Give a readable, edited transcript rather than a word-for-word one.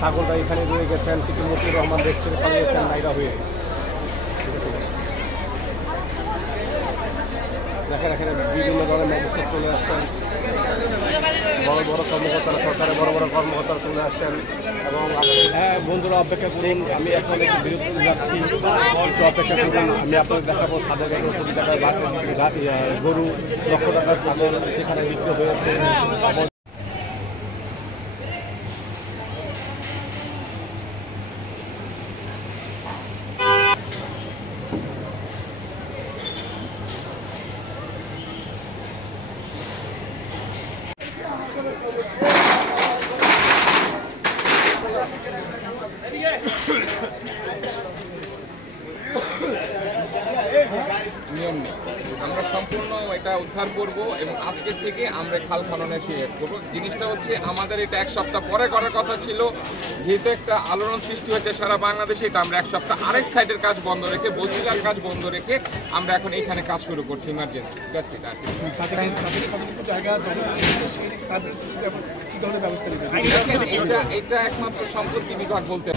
ছাগলটা এখানে রয়ে গেছেন, কিছু মতিউর রহমান দেখছেন পালিয়েছেন নাইরা হয়ে। দেখেন এখানে বিভিন্ন ধরনের ম্যাজিস্ট্রেট চলে আসছেন, বড় বড় কর্মকর্তারা, সরকারের বড় বড় কর্মকর্তারা চলে আসছেন। এবং হ্যাঁ বন্ধুরা, অপেক্ষা করুন, আমি এখন একটু বিরতি যাচ্ছি, একটু অপেক্ষা করুন। আমি আপনাদের দেখাবো ছাগল 11 কোটি টাকার গরু, লক্ষ টাকার ছাগল সেখানে বিক্রি হয়েছে। নিয়ম নেই, আমরা সম্পূর্ণ এটা উদ্ধার করব এবং আজকের থেকে আমরা খাল খননে শুরু করবো। জিনিসটা হচ্ছে আমাদের এটা এক সপ্তাহ পরে করার কথা ছিল, যেহেতু একটা আলোড়ন সৃষ্টি হয়েছে সারা বাংলাদেশে, এটা আমরা এক সপ্তাহ আরেক সাইডের কাজ বন্ধ রেখে, বসিলার কাজ বন্ধ রেখে আমরা এখন এখানে কাজ শুরু করছি ইমার্জেন্সি। এটা একমাত্র সম্পত্তি বিভাগ বলতে